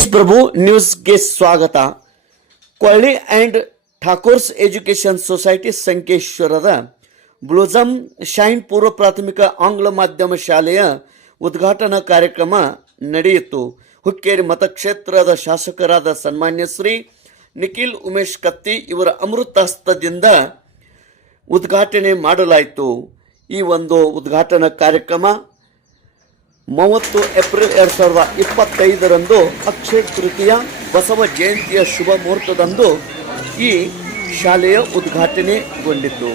S Prabhu ನ್ಯೂಸ್ಗೆ ಸ್ವಾಗತ ಕೊಳ್ಳಿ and Thakurs education society ಸಂಕೇಶ್ವರದ ಬ್ಲೂಸಮ್ ಶೈನ್ ಪೂರ್ವ ಪ್ರಾಥಮಿಕ ಆಂಗ್ಲ ಮಾಧ್ಯಮ ಶಾಲೆಯ ಉದ್ಘಾಟನಾ ಕಾರ್ಯಕ್ರಮ ನಡೆಯಿತು ಹುಕ್ಕೇರಿ ಮತಕ್ಷೇತ್ರದ ಶಾಸಕರಾದ ಸನ್ಮಾನ್ಯ ಶ್ರೀ ನಿಖಿಲ್ ಉಮೇಶ್ ಕತ್ತಿ ಇವರ ಅಮೃತಾಸ್ತದಿಂದ ಉದ್ಘಾಟನೆ ಮಾಡಲಾಯಿತು ಈ ಒಂದು ಉದ್ಘಾಟನಾ ಕಾರ್ಯಕ್ರಮ ಮೂವತ್ತು ಏಪ್ರಿಲ್ ಎರಡು ಸಾವಿರದ ಇಪ್ಪತ್ತೈದರಂದು ಅಕ್ಷಯ ತೃತೀಯ ಬಸವ ಜಯಂತಿಯ ಶುಭ ಮುಹೂರ್ತದಂದು ಈ ಶಾಲೆಯ ಉದ್ಘಾಟನೆಗೊಂಡಿತು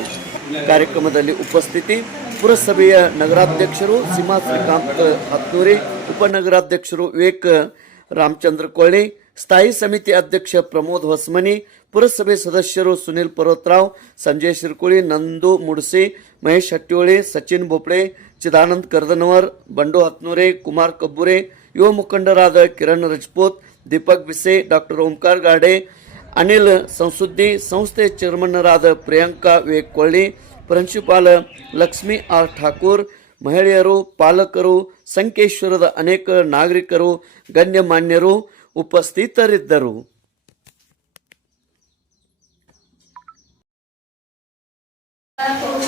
ಕಾರ್ಯಕ್ರಮದಲ್ಲಿ ಉಪಸ್ಥಿತಿ ಪುರಸಭೆಯ ನಗರಾಧ್ಯಕ್ಷರು ಸಿಂಹ ಶ್ರೀಕಾಂತ್ ಹತ್ತೂರಿ ಉಪನಗರಾಧ್ಯಕ್ಷರು ವಿವೇಕ್ ರಾಮಚಂದ್ರ ಕೊಳ್ಳಿ ಸ್ಥಾಯಿ ಸಮಿತಿ ಅಧ್ಯಕ್ಷ ಪ್ರಮೋದ್ ಹೊಸಮನಿ ಪುರಸಭೆ ಸದಸ್ಯರು ಸುನಿಲ್ ಪರ್ವತರಾವ್ ಸಂಜಯ್ ಶಿರ್ಕುಳಿ ನಂದು ಮುಡ್ಸಿ ಮಹೇಶ್ ಹಟ್ಟಿಯೋಳಿ ಸಚಿನ್ ಬೋಪ್ಳೆ ಚಿದಾನಂದ್ ಕರ್ದನವರ್ ಬಂಡು ಹತ್ನೂರೆ ಕುಮಾರ್ ಕಬ್ಬುರೆ ಯುವ ಮುಖಂಡರಾದ ಕಿರಣ್ ರಜಪೂತ್ ದೀಪಕ್ ಬಿಸೆ ಡಾಕ್ಟರ್ ಓಂಕಾರ ಗಾಡೆ ಅನಿಲ್ ಸಂಸುದ್ದಿ ಸಂಸ್ಥೆ ಚೇರ್ಮನ್ನರಾದ ಪ್ರಿಯಾಂಕಾ ವೇಕೊಳ್ಳಿ ಪ್ರಾಂಶುಪಾಲ ಲಕ್ಷ್ಮೀ ಆರ್ ಠಾಕೂರ್ ಮಹಿಳೆಯರು ಪಾಲಕರು ಸಂಕೇಶ್ವರದ ಅನೇಕ ನಾಗರಿಕರು ಗಣ್ಯಮಾನ್ಯರು ಉಪಸ್ಥಿತರಿದ್ದರು Gracias.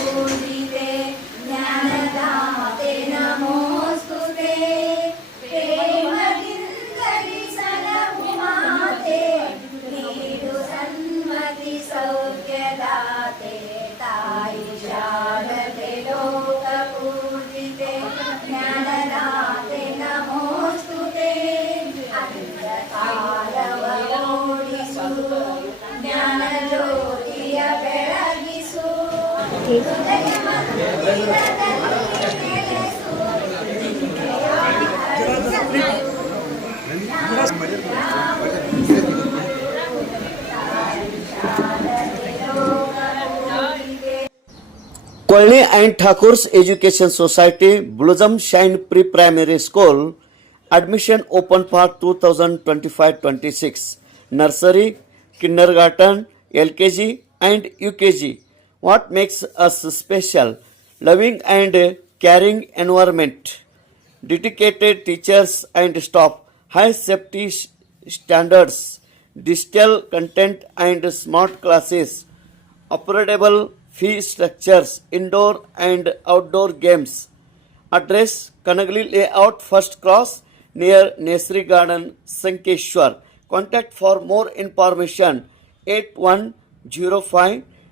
Kolni and Thakur's Education Society Blossom Shine Pre-Primary School admission open for 2025-26 nursery, kindergarten, LKG and UKG what makes us special? Loving and caring environment, dedicated teachers and staff, high safety standards, digital content and smart classes, operable fee structures, indoor and outdoor games. Address Kanagli Layout, First Cross, near Nesri Garden, Sankeshwar. Contact for more information 8105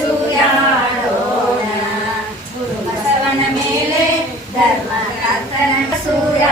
ಸೂರ್ಯಾಡೋಣ Guru ಬಸವನ ಮೇಲೆ ಧರ್ಮ ಸೂರ್ಯ